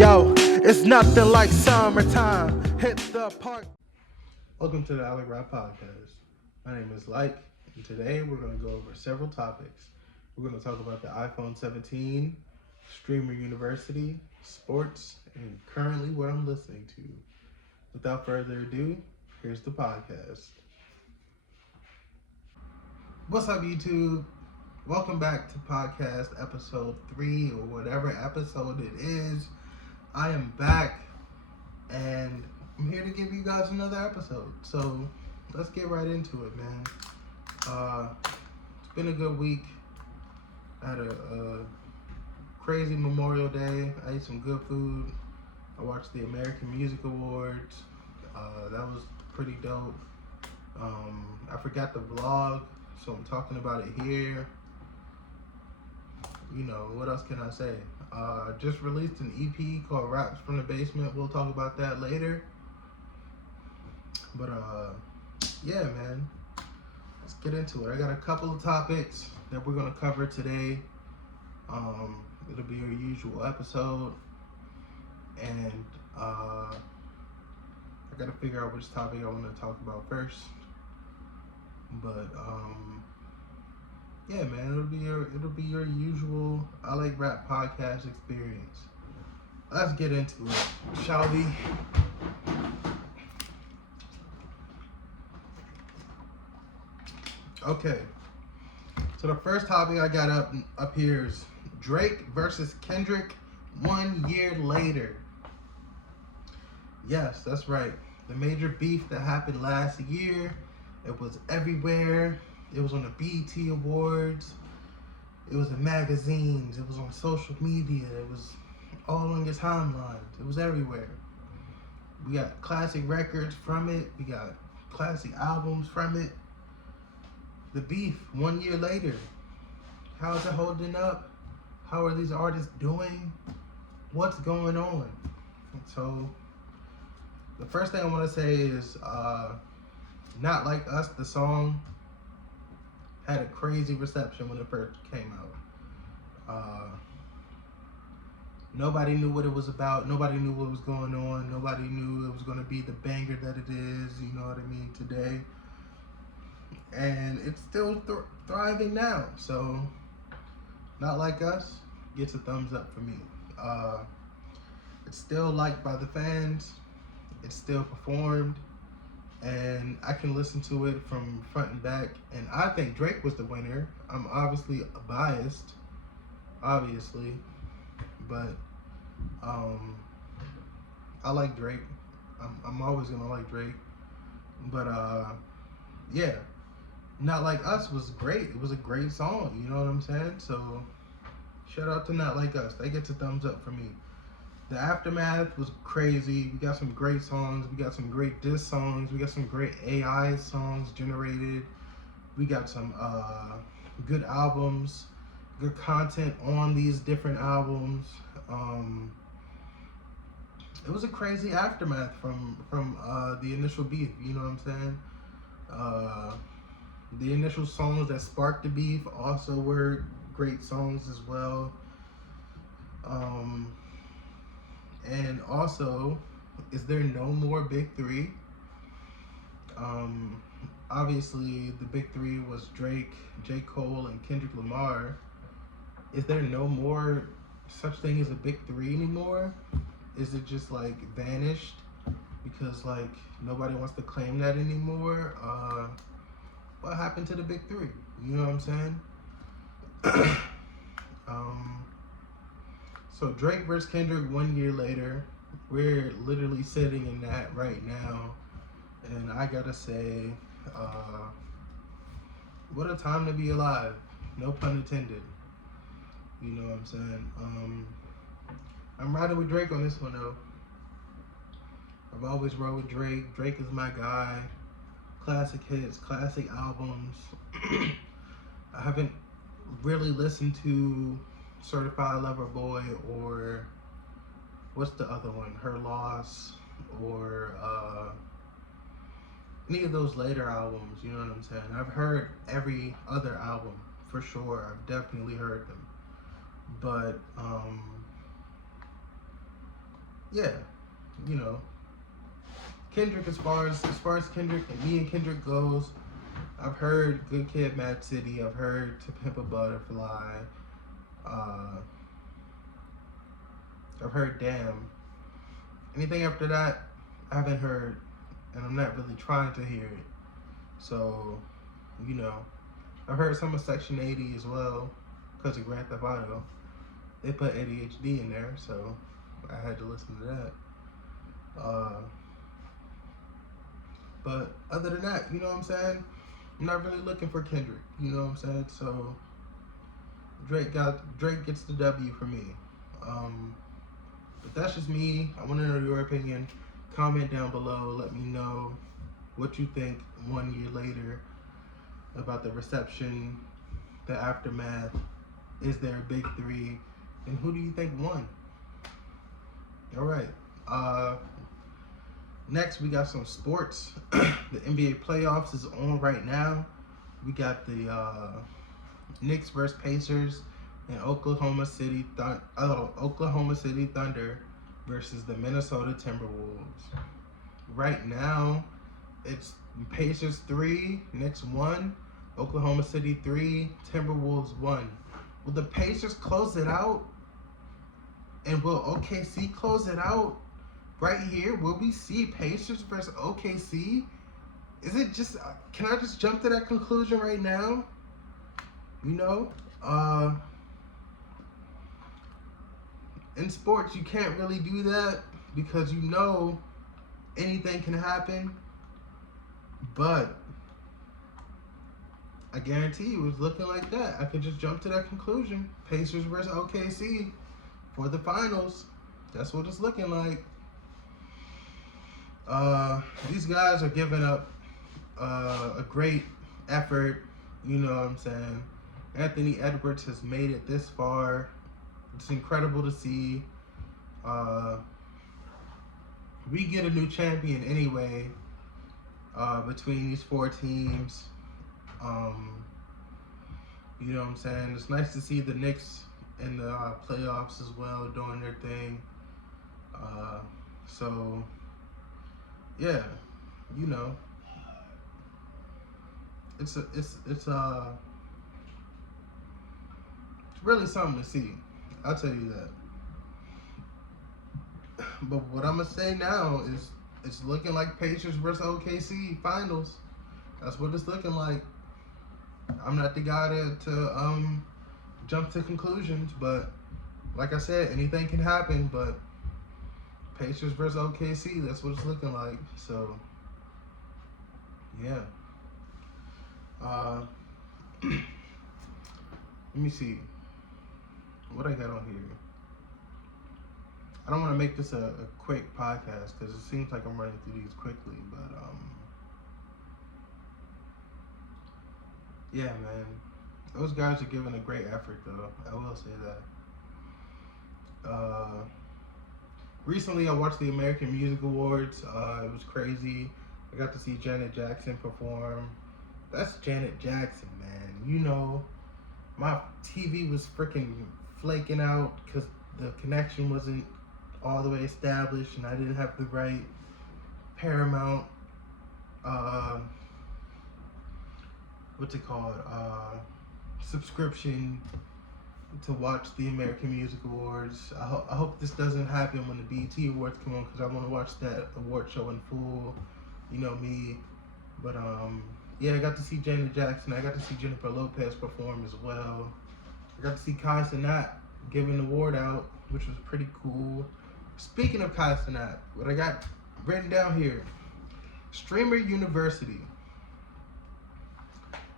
Yo, it's nothing like summertime. Hit the park. Welcome to the ilikerap podcast. My name is Like, and today we're going to go over several topics. We're going to talk about the iPhone 17, Streamer University, sports, and currently what I'm listening to. Without further ado, here's the podcast. What's up, YouTube? Welcome back to podcast episode 3 or whatever episode it is. I am back and I'm here to give you guys another episode. So let's get right into it, man. It's been a good week. I had a crazy Memorial Day. I ate some good food. I watched the American Music Awards. That was pretty dope. I forgot the vlog, so I'm talking about it here. You know, what else can I say? Just released an EP called Raps from the Basement. We'll talk about that later. But yeah, man, let's get into it. I got a couple of topics that we're gonna cover today. It'll be our usual episode, and I gotta figure out which topic I want to talk about first. But yeah, man, it'll be your usual I Like Rap podcast experience. Let's get into it, shall we? Okay. So the first topic I got up here is Drake versus Kendrick 1 year later. Yes, that's right. The major beef that happened last year. It was everywhere. It was on the BET Awards. It was in magazines. It was on social media. It was all on your timelines. It was everywhere. We got classic records from it. We got classic albums from it. The beef 1 year later. How is it holding up? How are these artists doing? What's going on? So the first thing I want to say is Not Like Us, the song, had a crazy reception when it first came out. Nobody knew what it was about. Nobody knew what was going on. Nobody knew it was going to be the banger that it is, you know what I mean, today. And it's still thriving now. So Not Like Us gets a thumbs up for me. It's still liked by the fans. It's still performed. And I can listen to it from front and back. And I think Drake was the winner. I'm obviously biased, obviously, but I like Drake. I'm always gonna like Drake. But yeah, Not Like Us was great. It was a great song. You know what I'm saying? So shout out to Not Like Us. That gets a thumbs up for me. The aftermath was crazy. We got some great songs. We got some great diss songs. We got some great AI songs generated. We got some good albums, good content on these different albums. It was a crazy aftermath from the initial beef. You know what I'm saying? The initial songs that sparked the beef also were great songs as well. And also, is there no more Big Three? Obviously, the Big Three was Drake, J. Cole, and Kendrick Lamar. Is there no more such thing as a Big Three anymore? Is it just like vanished because like nobody wants to claim that anymore? What happened to the Big Three? You know what I'm saying? So Drake versus Kendrick 1 year later. We're literally sitting in that right now. And I gotta say, what a time to be alive. No pun intended. You know what I'm saying? I'm riding with Drake on this one though. I've always rode with Drake. Drake is my guy. Classic hits, classic albums. I haven't really listened to Certified Lover Boy or what's the other one? Her Loss or any of those later albums, you know what I'm saying? I've heard every other album for sure. I've definitely heard them. But yeah, you know, Kendrick, as far as Kendrick and me and Kendrick goes, I've heard Good Kid, Mad City. I've heard To Pimp a Butterfly. Uh, I've heard Damn. Anything after that, I haven't heard, and I'm not really trying to hear it. So, you know, I've heard some of Section 80 as well, because of Grand Theft Auto. They put ADHD in there, so I had to listen to that. But other than that, you know what I'm saying? I'm not really looking for Kendrick, you know what I'm saying? So Drake gets the W for me. But that's just me. I want to know your opinion. Comment down below. Let me know what you think 1 year later about the reception, the aftermath. Is there a big three? And who do you think won? All right. Next, we got some sports. The NBA playoffs is on right now. We got the Knicks versus Pacers and Oklahoma City Thunder versus the Minnesota Timberwolves. Right now, it's Pacers 3, Knicks 1, Oklahoma City 3, Timberwolves 1. Will the Pacers close it out? And will OKC close it out? Right here, will we see Pacers versus OKC? Is it just, can I just jump to that conclusion right now? You know, in sports, you can't really do that because you know anything can happen. But I guarantee you it's looking like that. I could just jump to that conclusion. Pacers versus OKC for the finals. That's what it's looking like. These guys are giving up a great effort. You know what I'm saying? Anthony Edwards has made it this far. It's incredible to see. We get a new champion anyway between these four teams. You know what I'm saying? It's nice to see the Knicks in the playoffs as well, doing their thing. So, yeah, you know, it's really something to see. I'll tell you that. But what I'm gonna say now is it's looking like Pacers versus OKC finals. That's what it's looking like. I'm not the guy to jump to conclusions, but like I said, anything can happen. But Pacers versus OKC, that's what it's looking like. So yeah. Let me see what I got on here. I don't want to make this a quick podcast because it seems like I'm running through these quickly, but yeah, man, those guys are giving a great effort though. I will say that. Recently, I watched the American Music Awards. It was crazy. I got to see Janet Jackson perform. That's Janet Jackson, man. You know, my TV was freaking flaking out because the connection wasn't all the way established and I didn't have the right Paramount, what's it called, subscription to watch the American Music Awards. I hope this doesn't happen when the BET Awards come on because I want to watch that award show in full. You know me. But yeah, I got to see Janet Jackson. I got to see Jennifer Lopez perform as well. I got to see Kai Cenat giving the award out, which was pretty cool. Speaking of Kai Cenat, what I got written down here, Streamer University.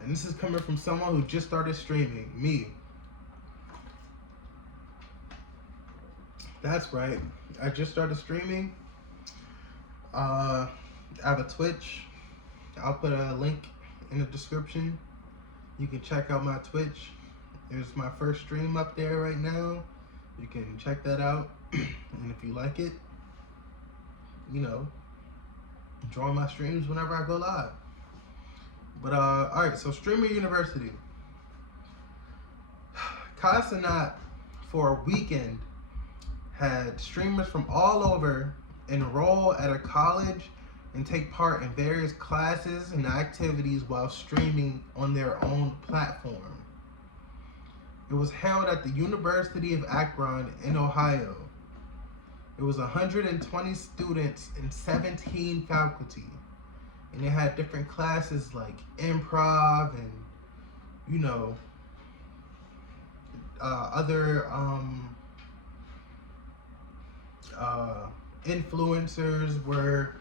And this is coming from someone who just started streaming, me. That's right, I just started streaming. I have a Twitch. I'll put a link in the description. You can check out my Twitch. There's my first stream up there right now. You can check that out. And if you like it, you know, join my streams whenever I go live. But alright, so Streamer University. Kai Cenat for a weekend had streamers from all over enroll at a college and take part in various classes and activities while streaming on their own platform. It was held at the University of Akron in Ohio. It was 120 students and 17 faculty. And they had different classes like improv and, you know, other influencers were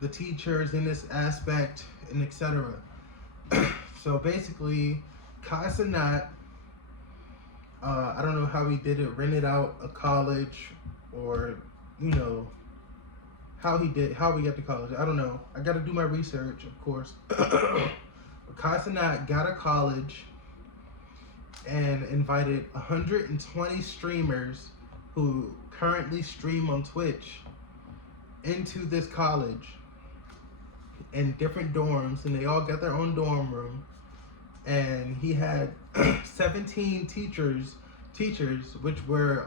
the teachers in this aspect, and etc. So basically, Kai Cenat, I don't know how he did it, rented out a college, or, you know, how we got to college. I don't know. I got to do my research, of course. Kai Cenat got a college and invited 120 streamers who currently stream on Twitch into this college in different dorms, and they all got their own dorm room. And he had 17 teachers, which were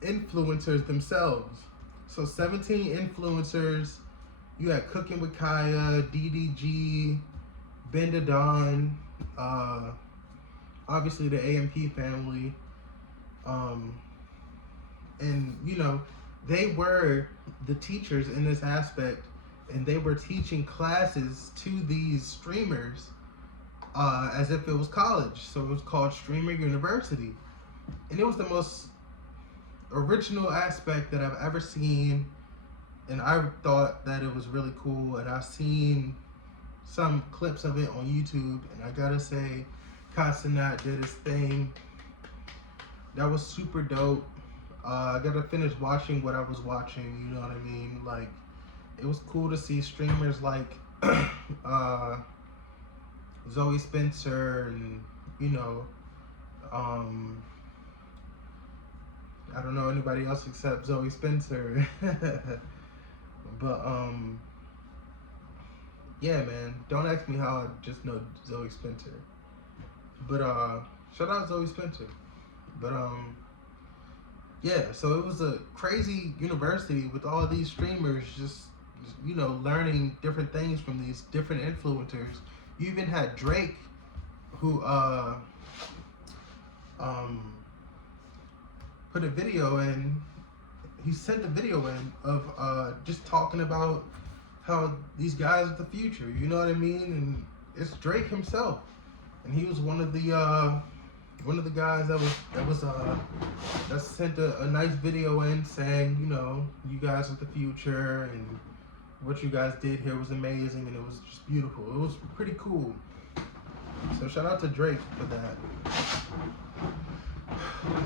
influencers themselves. So 17 influencers. You had Cooking with Kaya, DDG, Bendadon, obviously the AMP family, and you know, they were the teachers in this aspect, and they were teaching classes to these streamers as if it was college. So it was called Streamer University, and it was the most original aspect that I've ever seen, and I thought that it was really cool. And I've seen some clips of it on YouTube, and I gotta say, Kai Cenat did his thing. That was super dope. I gotta finish watching what I was watching, you know what I mean? Like, it was cool to see streamers like Zoe Spencer, and, you know, I don't know anybody else except Zoe Spencer. But yeah, man, don't ask me how I just know Zoe Spencer. But shout out Zoe Spencer. But yeah, so it was a crazy university with all these streamers just, you know, learning different things from these different influencers. You even had Drake, who put a video in. He sent a video in of just talking about how these guys are the future. You know what I mean? And it's Drake himself, and he was one of the guys that sent a nice video in saying, you know, you guys are the future, and what you guys did here was amazing, and it was just beautiful. It was pretty cool. So shout out to Drake for that.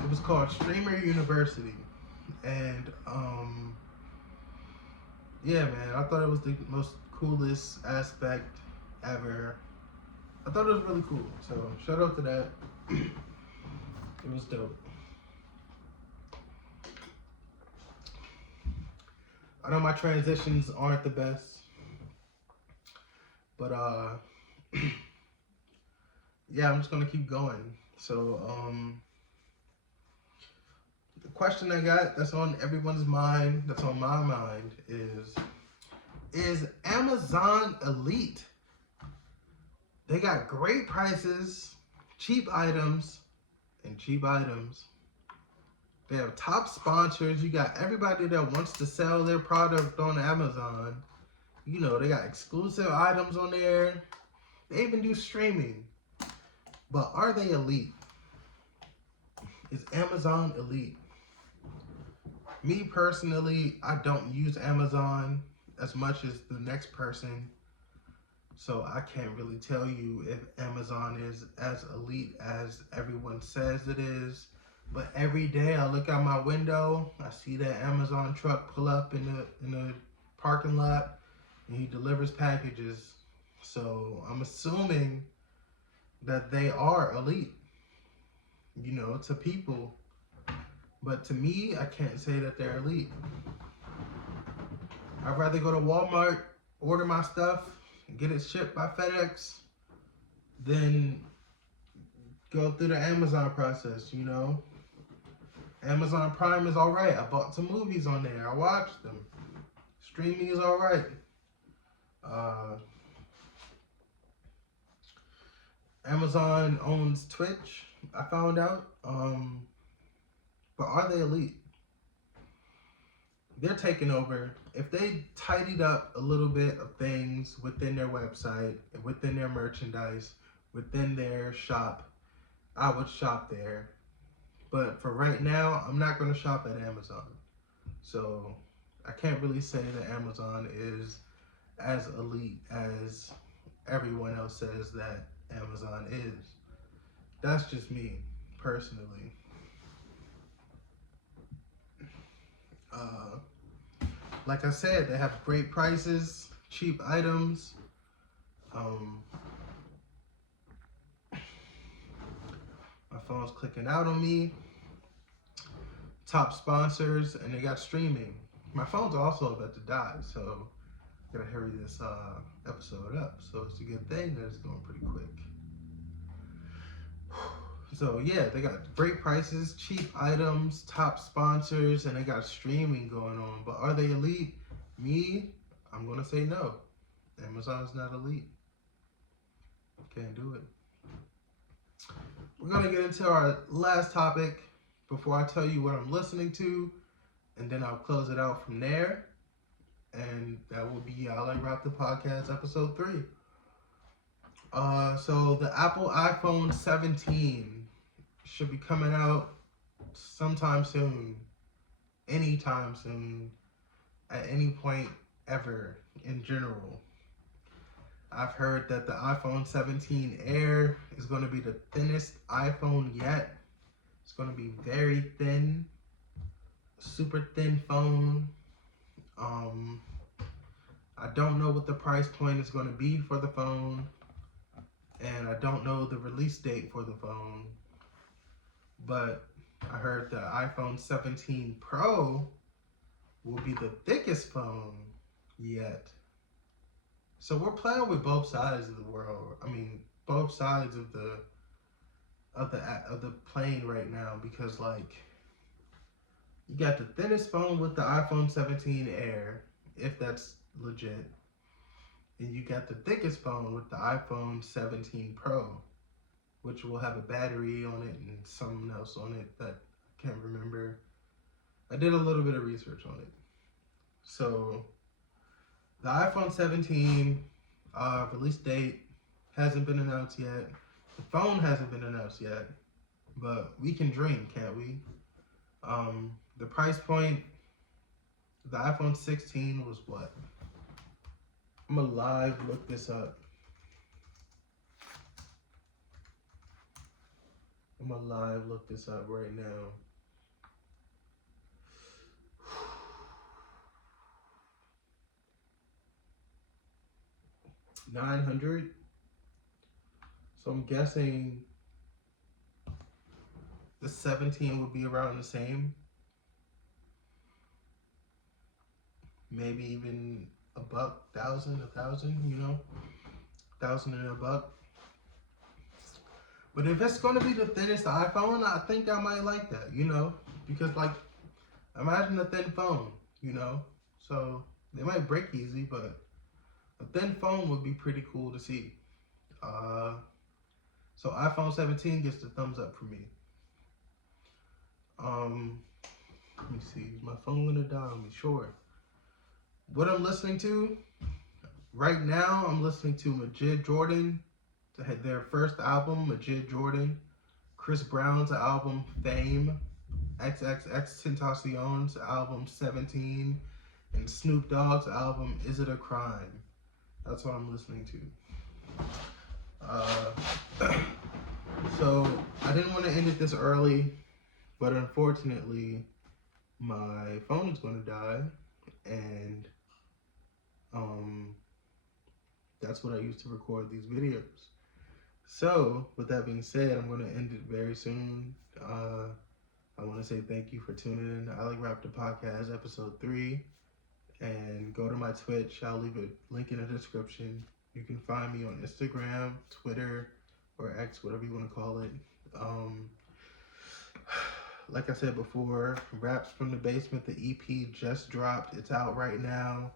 It was called Streamer University, and yeah, man, I thought it was the most coolest aspect ever. I thought it was really cool. So shout out to that. It was dope. I know my transitions aren't the best, but yeah, I'm just gonna keep going. So the question I got that's on everyone's mind, that's on my mind, is Amazon elite? They got great prices, cheap items, and cheap items. They have top sponsors. You got everybody that wants to sell their product on Amazon. You know, they got exclusive items on there. They even do streaming. But are they elite? Is Amazon elite? Me personally, I don't use Amazon as much as the next person. So I can't really tell you if Amazon is as elite as everyone says it is. But every day I look out my window, I see that Amazon truck pull up in the parking lot, and he delivers packages. So I'm assuming that they are elite, you know, to people. But to me, I can't say that they're elite. I'd rather go to Walmart, order my stuff, and get it shipped by FedEx than go through the Amazon process, you know. Amazon Prime is alright. I bought some movies on there. I watched them. Streaming is alright. Amazon owns Twitch, I found out. But are they elite? They're taking over. If they tidied up a little bit of things within their website, within their merchandise, within their shop, I would shop there. But for right now, I'm not going to shop at Amazon. So I can't really say that Amazon is as elite as everyone else says that Amazon is. That's just me, personally. Like I said, they have great prices, cheap items. My phone's clicking out on me. Top sponsors, and they got streaming. My phone's also about to die, so I gotta hurry this episode up. So it's a good thing that it's going pretty quick. So yeah, they got great prices, cheap items, top sponsors, and they got streaming going on. But are they elite? Me, I'm gonna say no. Amazon's not elite. Can't do it. We're gonna get into our last topic before I tell you what I'm listening to, and then I'll close it out from there. And that will be I Like Rap the Podcast episode 3. So the Apple iPhone 17 should be coming out sometime soon, anytime soon, at any point ever in general. I've heard that the iPhone 17 Air is going to be the thinnest iPhone yet. It's going to be very thin, super thin phone. I don't know what the price point is going to be for the phone, and I don't know the release date for the phone. But I heard the iPhone 17 Pro will be the thickest phone yet. So we're playing with both sides of the world. I mean, both sides of the plane right now, because like you got the thinnest phone with the iPhone 17 Air, if that's legit, and you got the thickest phone with the iPhone 17 Pro, which will have a battery on it and something else on it that I can't remember. I did a little bit of research on it. So the iPhone 17 release date hasn't been announced yet. The phone hasn't been announced yet, but we can dream, can't we? The price point, the iPhone 16 was what? I'm gonna live look this up. I'm gonna live look this up right now. $900. So I'm guessing the 17 would be around the same. Maybe even a buck, $1,000, you know, $1,000 and a buck. But if it's gonna be the thinnest iPhone, I think I might like that, you know, because like, imagine a thin phone, you know, so they might break easy, but a thin phone would be pretty cool to see. So iPhone 17 gets the thumbs up for me. Let me see, is my phone gonna die on me? Sure. What I'm listening to right now, I'm listening to Majid Jordan, their first album, Majid Jordan, Chris Brown's album Fame, XXXTentacion's album 17, and Snoop Dogg's album Is It a Crime? That's what I'm listening to. So I didn't want to end it this early, but unfortunately my phone is going to die, and that's what I use to record these videos. So with that being said, I'm going to end it very soon. I want to say thank you for tuning in to I Like Rap the Podcast episode 3, and go to my Twitch. I'll leave a link in the description. You can find me on Instagram, Twitter, or X, whatever you want to call it. like I said before, Raps from the Basement, the EP just dropped. It's out right now.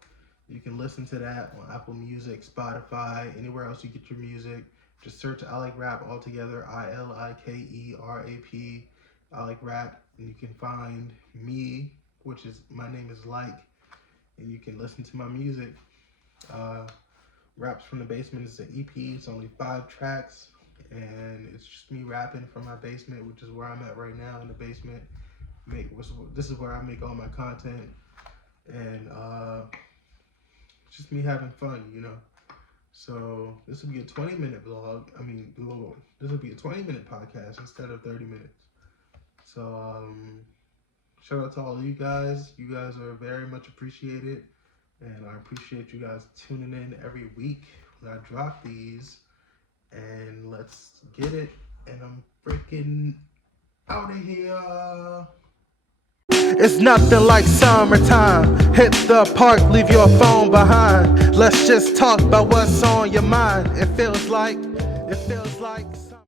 You can listen to that on Apple Music, Spotify, anywhere else you get your music. Just search I Like Rap altogether, ILIKERAP, I Like Rap, and you can find me, which is, my name is Like, and you can listen to my music. Raps from the Basement is an EP. It's only 5 tracks, and it's just me rapping from my basement, which is where I'm at right now, in the basement. This is where I make all my content, and it's just me having fun, you know. So this will be a 20-minute vlog. This will be a 20-minute podcast instead of 30 minutes. So shout out to all of you guys. You guys are very much appreciated, and I appreciate you guys tuning in every week when I drop these. And let's get it. And I'm freaking out of here. It's nothing like summertime. Hit the park, leave your phone behind. Let's just talk about what's on your mind. It feels like